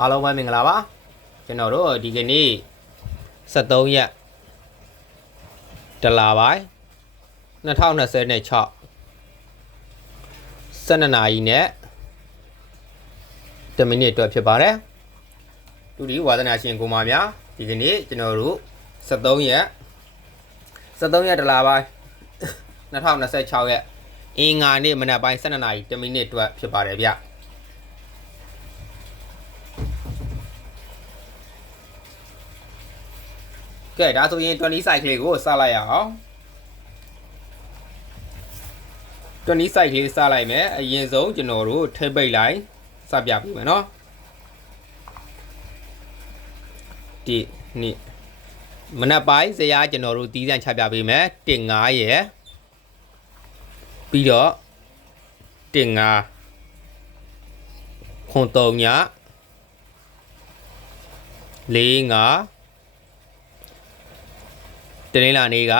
အားလုံးပဲမင်္ဂလာပါကျွန်တော်တို့ဒီကနေ့73ရက်တလပိုင်း2026 12နာရီနဲ့10မိနစ်အတွက်ဖြစ်ပါတယ်တူဒီဝါသနာရှင်ကိုမများဒီကနေ့ကျွန်တော်တို့73ရက်တလပိုင်း2026ရက်အင်္ဂါနေ့မနက်ပိုင်း12နာရီ10မိနစ်အတွက်ဖြစ်ပါတယ်ဗျကဲဒါဆိုရင်20 site ကလေးကိုစလိုက်ရအောင်20 site ကလေးစလိုက်မယ်အရင်ဆုံးကျွန်တော်တို့ထိပ်ပိတ်လိုက်စပြပေးမယ်နော်ဒီနေ့မနက်ပိုင်းဇရာကျွန်တော်တို့တီးစံချပြပေးမယ်15ရယ်ပြီးတော့15ခွန်3ည45တနင်္လာနေ့က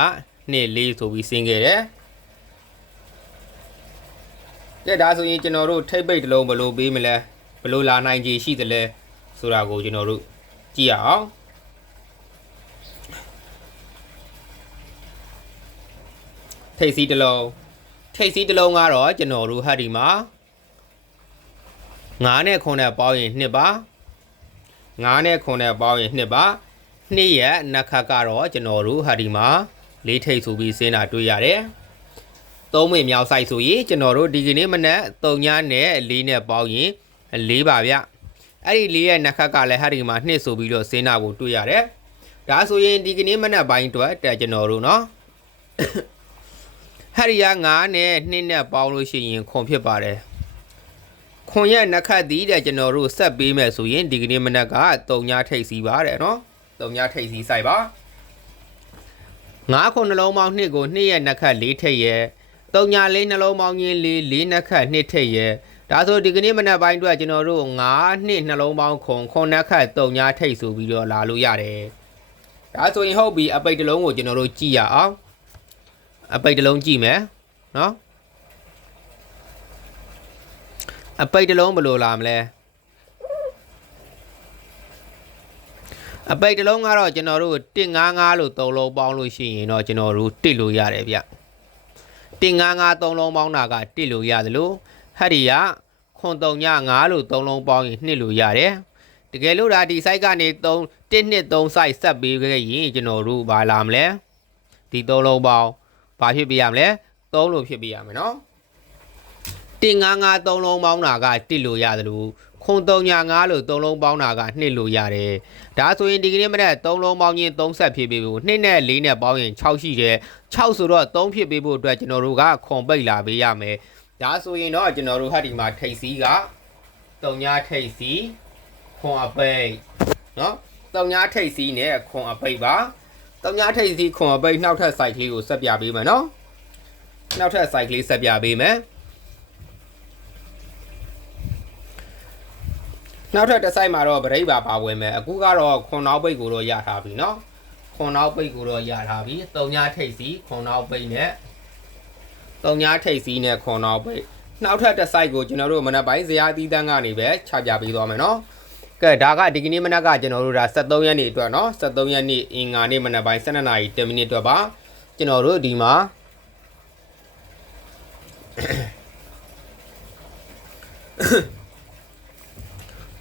2-4ဆိုပြီးဆင်းခဲ့တယ်ကဲဒါဆိုရင်ကျွန်တော်တို့ထိပ်ပိတ်တစ်လုံးဘယ်လိုပေးမလဲဘယ်လိုလာနိုင်ခြေရှိသလဲဆိုတာကိုကျွန်တော်တို့ကြည့်ရအောင်ထိပ်စီးတစ်လုံးကတော့ကျွန်တော်တို့ဟာဒီမှာ9နဲ့9နဲ့ပေါင်းရင်2ပါ9နဲ့9နဲ့ပေါင်းရင်2ပါ2ရက်နှစ်ခါကတော့ကျွန်တော်တို့ဟာဒီမှာ4ထိပ်ဆိုပြီးစင်းတာတွေ့ရတယ်3မိနစ်မြောက်ဆိုင်ဆိုရင်ကျွန်တော်တို့ဒီကနေ့မနက်3ညနဲ့4နဲ့ပေါင်းရင်4ပါဗျအဲ့ဒီ4ရက်နှစ်ခါကလည်းဟာဒီမှာ2ဆိုပြီးတော့စင်းတာကိုတွေ့ရတယ်ဒါဆိုရင်ဒီကနေ့မနက်ပိုင်းအတွက်တက်ကျွန်တော်တို့เนาะဟာဒီက9နဲ့2နဲ့ပေါင်းလို့ရှိရင်ခွန်ဖြစ်ပါတယ်ခွန်ရက်နှစ်ခါတည်တဲ့ကျွန်တော်တို့ဆက်ပေးမယ်ဆိုရင်ဒီကနေ့မနက်က3ညထိပ်စီးပါတယ်เนาะ3ညထိပ်စီးဆိုင်ပါ9ခုနှလုံးပေါင်း2ကို2ရက်နှစ်ခတ်4ထိပ်ရဲ့3ည4နှလုံးပေါင်းချင်း4နှစ်ခတ်2ထိပ်ရဲ့ဒါဆိုဒီကနေ့မနက်ပိုင်းအတွက်ကျွန်တော်တို့9နှလုံးပေါင်းခွန်နှစ်ခတ်3ညထိပ်ဆိုပြီးတော့လာလို့ရတယ်ဒါဆိုရင်ဟုတ်ပြီအပိတ်တစ်လုံးကိုကျွန်တော်တို့ကြည့်ရအောင်အပိတ်တစ်လုံးကြည့်မယ်နော်အပိတ်တစ်လုံးဘယ်လိုလာမလဲအပိတ်တစ်လုံးကတော့ကျွန်တော်တို့155လို့3လုံးပေါင်းလို့ရှိရင်တော့ကျွန်တော်တို့တစ်လို့ရတယ်ဗျ155 3လုံးပေါင်းတာကတစ်လို့ရတယ်လို့ဟဲ့ဒီကခွန်3ည5လို့3လုံးပေါင်းရင်2လို့ရတယ်တကယ်လို့ဒါဒီ site ကနေ3 1 2 3 site ဆက်ပေးခဲ့ရင်ကျွန်တော်တို့ဘာလာမလဲဒီ3လုံးပေါင်းဘာဖြစ်ပြရမလဲ3လို့ဖြစ်ပြရမယ်နော်155 3လုံးပေါင်းတာကတစ်လို့ရတယ်လို့ခွန်3ည5လို့3လုံးပေါင်းတာက2လို့ရတယ်ဒါဆိုရင်ဒီကနေ့မနက်3လုံးပေါင်းချင်း3ဆက်ဖြစ်ပေးဖို့2နဲ့4နဲ့ပေါင်းရင်6ရှိတယ်6ဆိုတော့3ဖြစ်ပေးဖို့အတွက်ကျွန်တော်တို့ကခွန်ပိတ်လာပေးရမယ်ဒါဆိုရင်တော့ကျွန်တော်တို့ဟာဒီမှာထိပ်စီးက3ညထိပ်စီးခွန်အပိတ်နော်3ညထိပ်စီးနဲ့ခွန်အပိတ်ပါ3ညထိပ်စီးခွန်အပိတ်နောက်ထပ် site ကလေးကိုဆက်ပြပေးမယ်နော်နောက်ထပ် site ကလေးဆက်ပြပေးမယ်နောက်ထပ်တစ်ဆိုင်မှာတော့ဗရိတ်ပါဝင်မယ်အခုကတော့ခွန်နောက်ပိတ်ကိုတော့ရထားပြီเนาะခွန်နောက်ပိတ်ကိုတော့ရထားပြီ3ညထိပ်စီခွန်နောက်ပိတ်နဲ့3ညထိပ်စီနဲ့ခွန်နောက်ပိတ်နောက်ထပ်တစ်ဆိုင်ကိုကျွန်တော်တို့မနက်ပိုင်းဇရာသီးတန်းကနေပဲချပြပေးသွားမယ်เนาะကဲဒါကဒီကနေ့မနက်ကကျွန်တော်တို့ဒါ73ရက်နေ့အတွက်เนาะ73ရက်နေ့အင်္ဂါနေ့မနက်ပိုင်း12နာရီ10မိနစ်အတွက်ပါကျွန်တော်တို့ဒီမှာ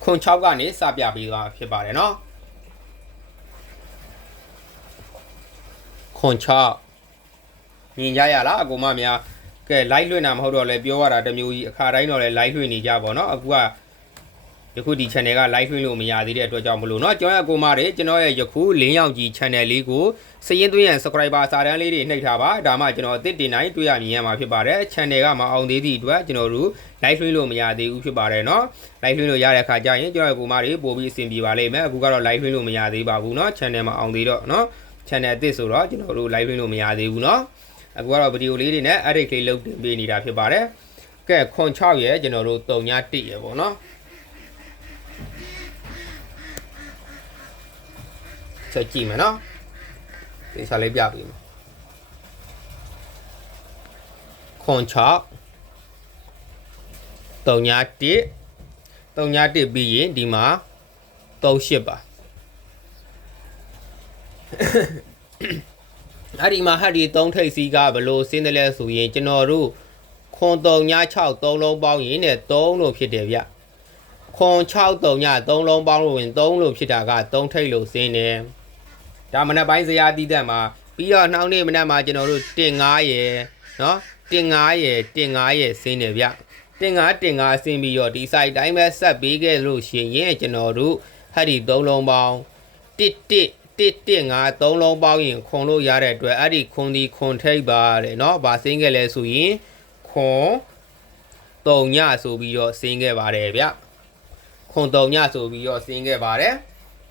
ခွန်6ကနေစပြပေးသွားဖြစ်ပါတယ်เนาะခွန်6မြင်ကြရလားအကူမများကဲ live လွှင့်တာမဟုတ်တော့လဲပြောရတာတမျိုးကြီးအခါတိုင်းတော့လဲ live လွှင့်နေကြပါเนาะအခုကယခုဒီ channel က live လွှင့်လို့မရသေးတဲ့အတွက်ကြောင့်မလို့เนาะကျွန်တော်ရဲ့ကိုမတွေကျွန်တော်ရဲ့ယခုလင်းယောက်ကြီး channel လေးကိုစရင်သွင်းရန် subscriber စာတန်းလေးတွေနှိပ်ထားပါဒါမှကျွန်တော်အသစ်တင်တိုင်းတွေ့ရမြင်ရမှာဖြစ်ပါတယ် channel ကမအောင်သေးသည့်အတွက်ကျွန်တော်တို့ live လွှင့်လို့မရသေးဘူးဖြစ်ပါတယ်เนาะ live လွှင့်လို့ရတဲ့အခါကျရင်ကျွန်တော်ရဲ့ကိုမတွေပို့ပြီးအဆင်ပြေပါလိမ့်မယ်အခုကတော့ live လွှင့်လို့မရသေးပါဘူးเนาะ channel မအောင်သေးတော့เนาะ channel အသစ်ဆိုတော့ကျွန်တော်တို့ live လွှင့်လို့မရသေးဘူးเนาะအခုကတော့ video လေးတွေနဲ့ edit လေးလုပ်တင်ပေးနေတာဖြစ်ပါတယ်ကဲခွန်6ရဲ့ကျွန်တော်တို့3ည1ရဲ့ပေါ့เนาะဆက်ကြည့်မယ်เนาะဒီစားလေးပြပေးမယ်ခွန်6 3ည1 3ည1ပြီးရင်ဒီမှာ 38ပါအဲ့ဒီမှာဟတ်ဒီ3ထိပ်စီးကဘလို့စင်းတယ်လဲဆိုရင်ကျွန်တော်တို့ခွန်3ည6 3လုံးပေါင်းရင်နဲ့3လို့ဖြစ်တယ်ဗျခွန်6 3ည3လုံးပေါင်းလို့ဝင်3လို့ဖြစ်တာက3ထိပ်လို့စင်းတယ်ဒါမနက်ပိုင်းဇရာတီးတက်မှာပြီးတော့နှောင်းနေ့မနက်မှာကျွန်တော်တို့တင်9ရယ်နော်တင်9ရယ်တင်9ရယ်စင်းတယ်ဗျတင်9ဆင်းပြီးတော့ဒီ site တိုင်းပဲဆက်ပေးခဲ့လို့ရှိရင်ကျွန်တော်တို့ဟတ်ဒီ3လုံးပေါင်း1 3လုံးပေါင်းရင်ခွန်လို့ရတဲ့အတွက်အဲ့ဒီခွန်ဒီခွန်ထိပ်ပါတဲ့เนาะဗာစင်းခဲ့လဲဆိုရင်ခွန်3ညဆိုပြီးတော့စင်းခဲ့ပါတယ်ဗျခွန်3ညဆိုပြီးတော့စင်းခဲ့ပါတယ်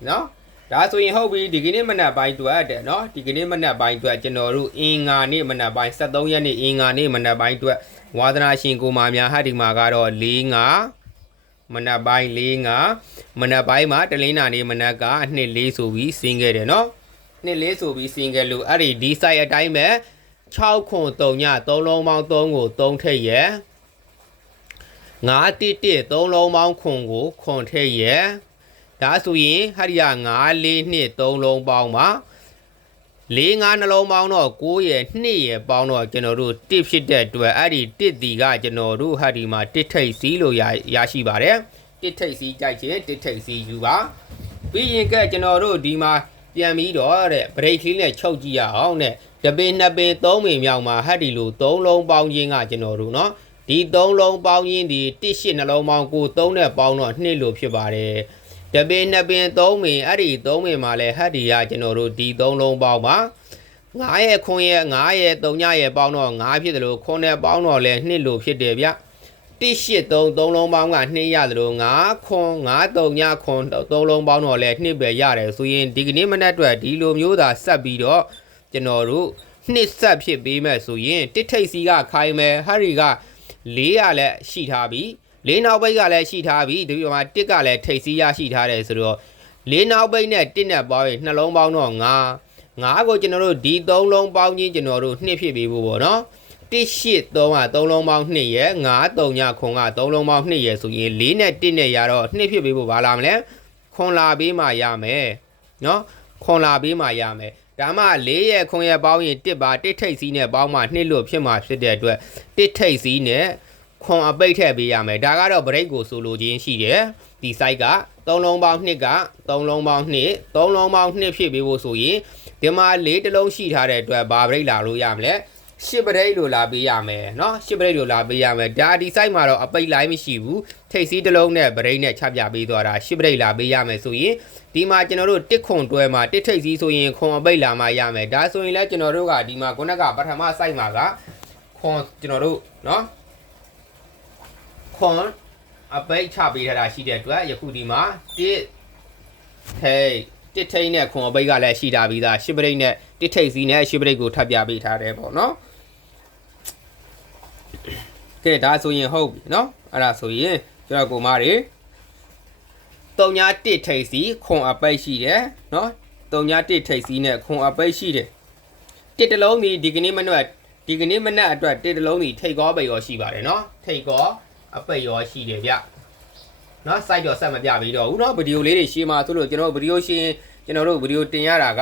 เนาะဒါဆိုရင်ဟုတ်ပြီဒီကနေ့မနက်ပိုင်းတွေ့တဲ့เนาะဒီကနေ့မနက်ပိုင်းတွေ့ကျွန်တော်တို့အင်္ဂါနေ့မနက်ပိုင်း73ရက်နေ့အင်္ဂါနေ့မနက်ပိုင်းတွေ့ဝါသနာရှင်ကိုမာများဟာဒီမှာကတော့4-5မနက်ပိုင်း4-5မနက်ပိုင်းမှာတလင်းနာနေမနက်က2-4ဆိုပြီးစင်းခဲ့တယ်နော်2-4ဆိုပြီးစင်းခဲ့လို့အဲ့ဒီဒီ site အတိုင်းပဲ6ခွန်3ည3လုံးပေါင်း3ကို3ထိပ်ရယ်9-1 3လုံးပေါင်းခွန်ကိုခွန်ထိပ်ရယ်ဒါဆိုရင်ဟာဒီက9-4-2 3လုံးပေါင်းပါ4-5 နှလုံးပေါင်းတော့9ရယ်2ရယ်ပေါင်းတော့ကျွန်တော်တို့1ဖြစ်တဲ့အတွက်အဲ့ဒီ1ဒီကကျွန်တော်တို့ဟာဒီမှာ1ထိပ်စီးလို့ရရှိပါတယ်1ထိပ်စီးကြိုက်ခြင်း1ထိပ်စီးယူပါပြီးရင်ကကျွန်တော်တို့ဒီမှာပြန်ပြီးတော့တဲ့ break လေးနဲ့ချုပ်ကြည့်ရအောင်တဲ့တပင်2ပင်3ပင်မြောက်မှာဟာဒီလို3လုံးပေါင်းခြင်းကကျွန်တော်တို့เนาะဒီ3လုံးပေါင်းခြင်းဒီ1 8နှလုံးပေါင်းကို3နဲ့ပေါင်းတော့2လို့ဖြစ်ပါတယ်တပင်2ပင်3ပင်အဲ့ဒီ3ပင်မှာလဲဟတ်ဒီရကျွန်တော်တို့ဒီ3လုံးပေါင်းပါ9ရဲ့ခွန်ရဲ့9ရဲ့3ညရဲ့ပေါင်းတော့9ဖြစ်တယ်လို့ခွန်နဲ့ပေါင်းတော့လဲ2လို့ဖြစ်တယ်ဗျ183 3လုံးပေါင်းက2ရတယ်လို့9ခွန်9 3ညခွန်3လုံးပေါင်းတော့လဲ2ပဲရတယ်ဆိုရင်ဒီကနေ့မနေ့အတွက်ဒီလိုမျိုးသာဆက်ပြီးတော့ကျွန်တော်တို့2ဆက်ဖြစ်ပေးမဲ့ဆိုရင်1ထိပ်စီကခိုင်းမယ်ဟာရီက4ရလဲရှိထားပြီ4နောက်ပိတ်ကလည်းရှိထားပြီဒီမှာ1ကလည်းထိပ်စီးရရှိထားတယ်ဆိုတော့4နောက်ပိတ်နဲ့1နဲ့ပေါင်းရင်နှလုံးပေါင်းတော့9ကိုကျွန်တော်တို့ဒီ3လုံးပေါင်းချင်းကျွန်တော်တို့2ဖြစ်ပေးဖို့ပေါ့နော်183က3လုံးပေါင်း2ရယ်9 3ညခွန်က3လုံးပေါင်း2ရယ်ဆိုရင်4နဲ့1နဲ့ရတော့2ဖြစ်ပေးဖို့ဘာလာမလဲခွန်လာပေးမှရမယ်နော်ခွန်လာပေးမှရမယ်ဒါမှ4ရဲ့ခွန်ရဲ့ပေါင်းရင်1ပါ1ထိပ်စီးနဲ့ပေါင်းမှ2လို့ဖြစ်မှာဖြစ်တဲ့အတွက်1ထိပ်စီးနဲ့ခွန်အပိတ်ထည့်ပေးရမယ်ဒါကတော့ break ကိုဆိုလိုခြင်းရှိတယ်ဒီ site က3လုံးပေါင်း2က3လုံးပေါင်း2 3လုံးပေါင်း2ဖြစ်ပေးဖို့ဆိုရင်ဒီမှာ4တလုံးရှိထားတဲ့အတွက်ဘာ break လာလို့ရမလဲ10 break လို့လာပေးရမယ်เนาะ10 break လို့လာပေးရမယ်ဒါဒီ site မှာတော့အပိတ်လိုက်မရှိဘူးထိပ်စီးတလုံးနဲ့ break နဲ့ချပြပေးသွားတာ10 break လာပေးရမယ်ဆိုရင်ဒီမှာကျွန်တော်တို့1ခွန်တွဲမှာ1ထိပ်စီးဆိုရင်ခွန်အပိတ်လာမှရမယ်ဒါဆိုရင်လည်းကျွန်တော်တို့ကဒီမှာခုနကပထမ site မှာကခွန်ကျွန်တော်တို့เนาะခွန်အပိတ်ချပေးထားတာရှိတဲ့အတွက်ယခုဒီမှာ1ထိပ်နဲ့ခွန်အပိတ်ကလည်းရှိတာပြီးသား10 break နဲ့1ထိပ်စီးနဲ့10 break ကိုထပ်ပြပေးထားတယ်ပေါ့နော်ကဲဒါဆိုရင်ဟုတ်ပြီနော်အဲ့ဒါဆိုရင်ကျွန်တော်ကိုမတွေ3ည1ထိပ်စီးခွန်အပိတ်ရှိတယ်နော်3ည1ထိပ်စီးနဲ့ခွန်အပိတ်ရှိတယ်တစ်တလုံးဒီကနေ့မနက်အတွက်တစ်တလုံးထိပ်ကောပိတ်ရောရှိပါတယ်နော်ထိပ်ကောအပိတ်ရောရှိတယ်ဗျเนาะ site တော့ဆက်မပြပေးတော့ဘူးเนาะဗီဒီယိုလေးတွေရှင်းမှာဆိုလို့ကျွန်တော်ဗီဒီယိုရှင်းကျွန်တော်တို့ဗီဒီယိုတင်ရတာက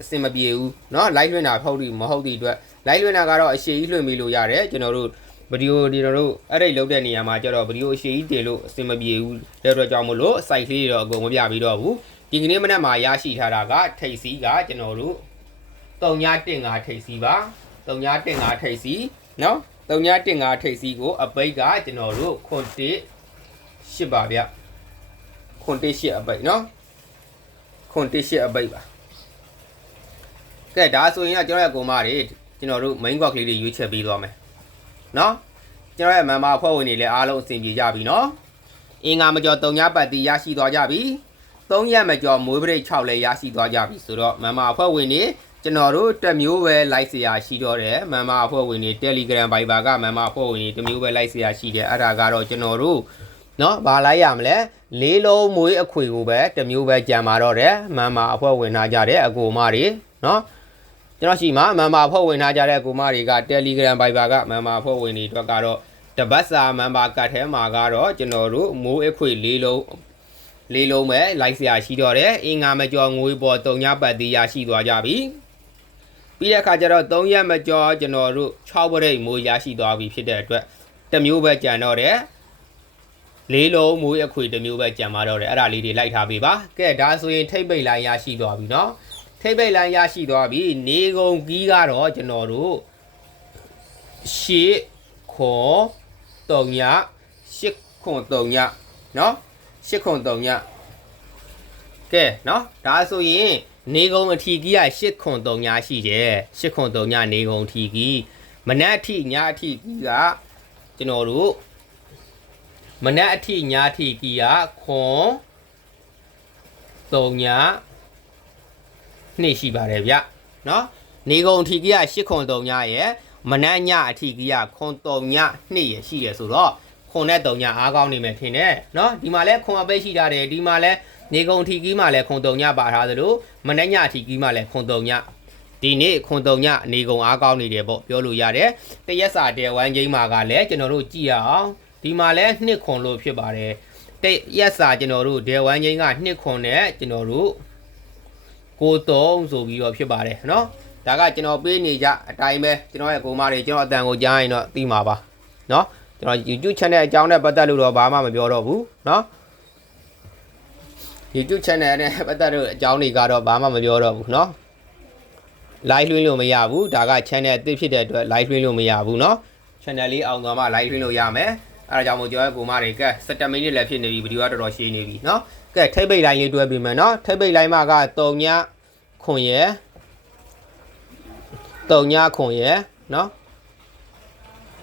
အဆင်မပြေဘူးเนาะ live လွှင့်တာမဟုတ်ဒီအတွက် live လွှင့်တာကတော့အရှိကြီးလွှင့်ပြီးလို့ရတယ်ကျွန်တော်တို့ဗီဒီယိုကျွန်တော်တို့အဲ့ဒီလောက်တဲ့နေရာမှာကျတော့ဗီဒီယိုအရှိကြီးတင်လို့အဆင်မပြေဘူးတဲ့အတွက်ကြောင့်မလို့ site လေးတွေတော့အကုန်မပြပေးတော့ဘူးဒီကနေ့မနက်မှာရရှိထားတာကထိပ်စီးကကျွန်တော်တို့3ည15ထိပ်စီးပါ3ည15ထိပ်စီးเนาะ3ည15ထိပ်စီးကိုအပိတ်ကကျွန်တော်တို့ခွန်8ပါဗျခွန်8အပိတ်เนาะခွန်8အပိတ်ပါကဲဒါဆိုရင်ကျွန်တော်ရဲ့ကိုမတွေကျွန်တော်တို့ main course လေးတွေရွေးချယ်ပေးသွားမယ်เนาะကျွန်တော်ရဲ့ member အဖွဲ့ဝင်တွေလည်းအားလုံးအဆင်ပြေကြပြီเนาะအင်္ဂါမကျော်3ညပတ်တီရရှိသွားကြပြီ3ရက်မကျော်မွေးပရိတ်6လည်းရရှိသွားကြပြီဆိုတော့ member အဖွဲ့ဝင်တွေကျွန်တော်တို့တစ်မျိုးပဲ like ဆရာရှိတော့တယ် member အဖွဲ့ဝင်တွေ Telegram Viber က member အဖွဲ့ဝင်တွေတစ်မျိုးပဲ like ဆရာရှိတယ်အဲ့ဒါကတော့ကျွန်တော်တို့เนาะဘာလိုက်ရမလဲလေးလုံးမွေးအခွေကိုပဲတစ်မျိုးပဲကြံပါတော့တယ်မမ်မာအဖွဲ့ဝင်ထားကြတဲ့အကူမတွေเนาะကျွန်တော်ရှိမှာမမ်မာအဖွဲ့ဝင်ထားကြတဲ့အကူမတွေက Telegram Viber ကမမ်မာအဖွဲ့ဝင်တွေအတွက်ကတော့တပတ်စာမမ်မာကတ်ထဲမှာကတော့ကျွန်တော်တို့မိုးအခွေလေးလုံး လေးလုံးပဲလိုက်စရာရှိတော့တယ်အင်္ဂါမကျော်ငွေပေါ်3ညပတ်သေးရရှိသွားကြပြီပြီးတဲ့အခါကျတော့3ရက်မကျော်ကျွန်တော်တို့6ပရိတ်မိုးရရှိသွားပြီဖြစ်တဲ့အတွက်တစ်မျိုးပဲကြံတော့တယ်လေးလုံးမိုးအခွေတစ်မျိုးပဲကြံมาတော့တယ်အဲ့ဒါလေးတွေလိုက်ထားပေးပါကဲဒါဆိုရင်ထိပ်ပိတ်လိုင်းရရှိသွားပြီเนาะထိပ်ပိတ်လိုင်းရရှိသွားပြီနေကုန်ကီးကတော့ကျွန်တော်တို့ရှစ်ခွန်3ညရှစ်ခွန်3ညเนาะရှစ်ခွန်3ညကဲเนาะဒါဆိုရင်နေကုန်အထီကြီးက8ခွန်3ညရှိတယ်8ခွန်3ညနေကုန်အထီကြီးမနက်အထိညအထိကြီးကကျွန်တော်တို့မနက်အထိညအထိကြီးကခွန်3ညနှစ်ရှိပါတယ်ဗျเนาะနေကုန်အထီကြီးက8ခွန်3ညရဲ့မနက်ညအထီကြီးကခွန်3ညနှစ်ရရှိတယ်ဆိုတော့ခွန်နဲ့3ညအားကောင်းနေမယ်ထင်တယ်เนาะဒီမှာလဲခွန်အပိတ်ရှိထားတယ်ဒီမှာလဲနေကုန်ထီကြီးမှလည်းခွန်3ညပါထားသလိုမနေ့ညထီကြီးမှလည်းခွန်3ညဒီနေ့ခွန်3ညနေကုန်အားကောင်းနေတယ်ပေါ့ပြောလို့ရတယ်တရက်စာတဲဝမ်းချင်းမှာကလည်းကျွန်တော်တို့ကြည့်ရအောင်ဒီမှာလည်း2ခွန်လို့ဖြစ်ပါတယ်တရက်စာကျွန်တော်တို့တဲဝမ်းချင်းက2ခွန်နဲ့ကျွန်တော်တို့93ဆိုပြီးတော့ဖြစ်ပါတယ်เนาะဒါကကျွန်တော်ပေးနေကြအတိုင်းပဲကျွန်တော်ရဲ့ကိုမတွေကျွန်တော်အတန်ကိုကြားရင်တော့သိမှာပါเนาะကျွန်တော် YouTube channel အကြောင်းနဲ့ပတ်သက်လို့တော့ဘာမှမပြောတော့ဘူးเนาะYouTube channel နဲ့ပတ်သက်လို့အကြောင်းတွေကတော့ဘာမှမပြောတော့ဘူးเนาะ live လွှင့်လို့မရဘူးဒါက channel အသစ်ဖြစ်တဲ့အတွက် live လွှင့်လို့မရဘူးเนาะ channel လေးအောင်သွားမှ live လွှင့်လို့ရမယ်အဲဒါကြောင့်မို့ကျွန်တော်ကိုမတွေက17မိနစ်လည်းဖြစ်နေပြီဗီဒီယိုကတော်တော်ရှင်းနေပြီเนาะကဲထိပ်ပိတ်လိုင်းလေးတွဲပြီးမယ်เนาะထိပ်ပိတ်လိုင်းမှာက3ညခွန်ရယ်3ညခွန်ရယ်เนาะ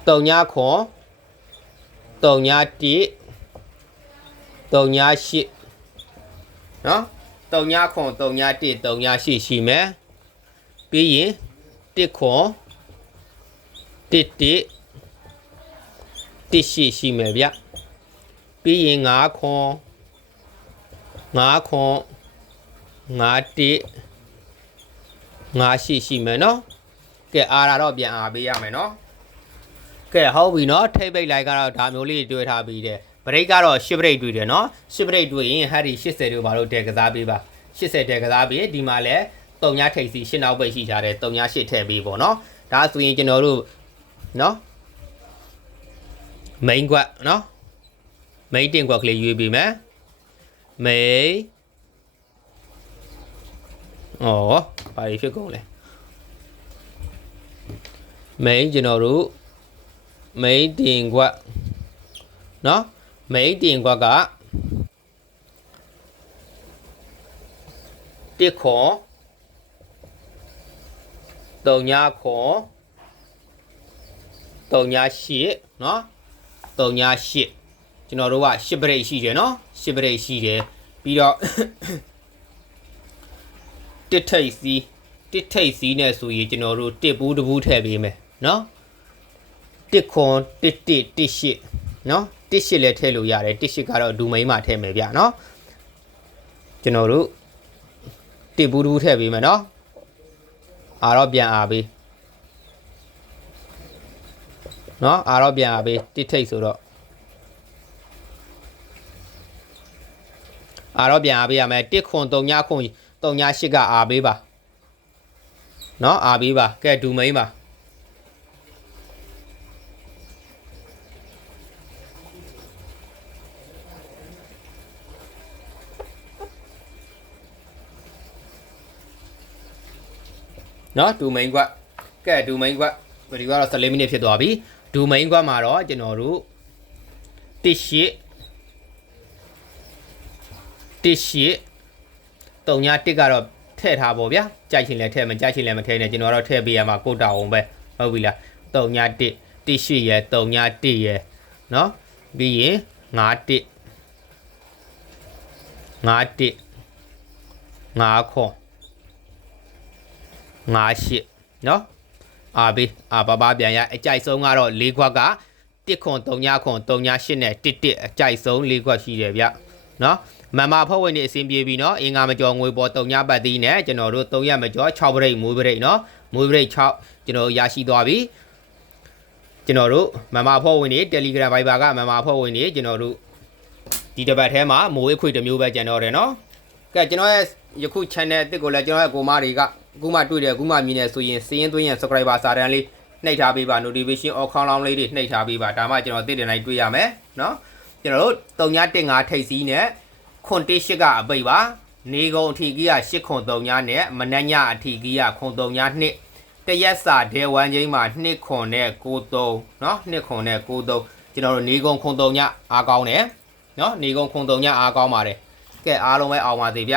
3ညခွန်3ည1 3ည8เนาะ3ညခွန်3ည1 3ည8ရှိမယ်ပြီးရင်1ခွန်1 8ရှိမယ်ဗျပြီးရင်5ခွန်5ခွန်5 1 5 8ရှိမယ်เนาะကဲအားတော့ပြန်အားပေးရမယ်เนาะကဲဟုတ်ပြီเนาะထိပ်ပိတ်လိုက်ကတော့ဒါမျိုးလေးတွေ့ထားပြီးတယ်ဘရိတ်ကတော့10ဘရိတ်တွေ့တယ်เนาะ10ဘရိတ်တွေ့ရင်ဟဲ့ဒီ80တို့ဘာလို့တဲကစားပေးပါ80တဲကစားပေးဒီမှာလဲ3ညထိပ်စီ10နောက်ပိတ်ရှိထားတယ်3ည8ထည့်ပေးပေါ့เนาะဒါဆိုရင်ကျွန်တော်တို့เนาะ main ကွက်เนาะ main တင်ကွက်ကလေးရွေးပေးမယ် main ဘာဖြစ်ကုန်လဲ main ကျွန်တော်တို့ main တင်ကွက်เนาะ main တင်ကွက်က1ခွန်3ညခွန်3ည8เนาะ3ည8ကျွန်တော်တို့က10ဘရိတ်ရှိတယ်เนาะ10ဘရိတ်ရှိတယ်ပြီးတော့တစ်ထိပ်စီးနဲ့ဆိုရင်ကျွန်တော်တို့တစ်ဘူးတဘူးထည့်ပေးမယ်เนาะတစ်ခွန်တစ်8เนาะတစ်8လည်းထည့်လို့ရတယ်တစ်8ကတော့ဒူမိန်မှာထည့်မယ်ဗျเนาะကျွန်တော်တို့တစ်ဘူးတဘူးထည့်ပေးမယ်เนาะအားတော့ပြန်အားပေးเนาะအားတော့ပြန်အားပေးတစ်ထိပ်ဆိုတော့အားတော့ပြန်အားပေးရမယ်တစ်ခွန်3ညခွန်3ည8ကအားပေးပါเนาะအားပေးပါကဲဒူမိန်ပါเนาะဒူမိန်ကွက်ကဲဒူမိန်ကွက်ဗီဒီယိုကတော့14မိနစ်ဖြစ်သွားပြီဒူမိန်ကွက်မှာတော့ကျွန်တော်တို့1 8 3ည1ကတော့ထည့်ထားပေါ့ဗျာကြိုက်ချင်လဲထည့်မကြိုက်ချင်လဲမထည့်နဲ့ကျွန်တော်ကတော့ထည့်ပေးရမှာကိုတောက်အောင်ပဲဟုတ်ပြီလား3ည1 8ရယ်3ည1ရယ်เนาะပြီးရင်5 1 5ခွန်5 8เนาะအားပေးဘာပြန်ရအကြိုက်ဆုံးကတော့၄ခွက်က1ခွန်3ညခွန်3ည8နဲ့1အကြိုက်ဆုံး၄ခွက်ရှိတယ်ဗျเนาะမမဖွဲ့ဝင်နေအဆင်ပြေပြီเนาะအင်္ဂါမကျော်ငွေပေါ်3ညပတ်သီးနဲ့ကျွန်တော်တို့3ရက်မကျော်6ဘရိတ်မွေးဘရိတ်เนาะမွေးဘရိတ်6ကျွန်တော်ရရှိသွားပြီကျွန်တော်တို့မမဖွဲ့ဝင်နေ Telegram Viber ကမမဖွဲ့ဝင်နေကျွန်တော်တို့ဒီ ဒီတစ်ပတ်ထဲမှာမိုးအခွေတစ်မျိုးပဲကျန်တော့တယ်နော်ကဲကျွန်တော်ရဲ့ယခု channel အသစ်ကိုလည်းကျွန်တော်ရဲ့ကိုမတွေကအခုမှတွေ့တယ်အခုမှမြင်နေဆိုရင်စီးရင်သွင်းရင် subscriber စာတန်းလေးနှိပ်ထားပေးပါ notification all ခေါင်းလောင်းလေးတွေနှိပ်ထားပေးပါဒါမှကျွန်တော်သိတဲ့နိုင်တွေ့ရမယ်နော်ကျွန်တော်တို့3.15ထိပ်စီးနဲ့ခွန်1 8ကအပိတ်ပါနေကုန်အထီကြီးက8ခွန်3နဲ့မနက်ညအထီကြီးကခွန်3 2တရက်စာဒေဝမ်းချင်းမှာ2ခွန်နဲ့93နော်2ခွန်နဲ့93ကျွန်တော်တို့နေကုန်ခွန်3အားကောင်းတယ်နော်နေကုန်ခွန်3အားကောင်းပါတယ်ကဲအားလုံးပဲအောင်ပါသေးဗျ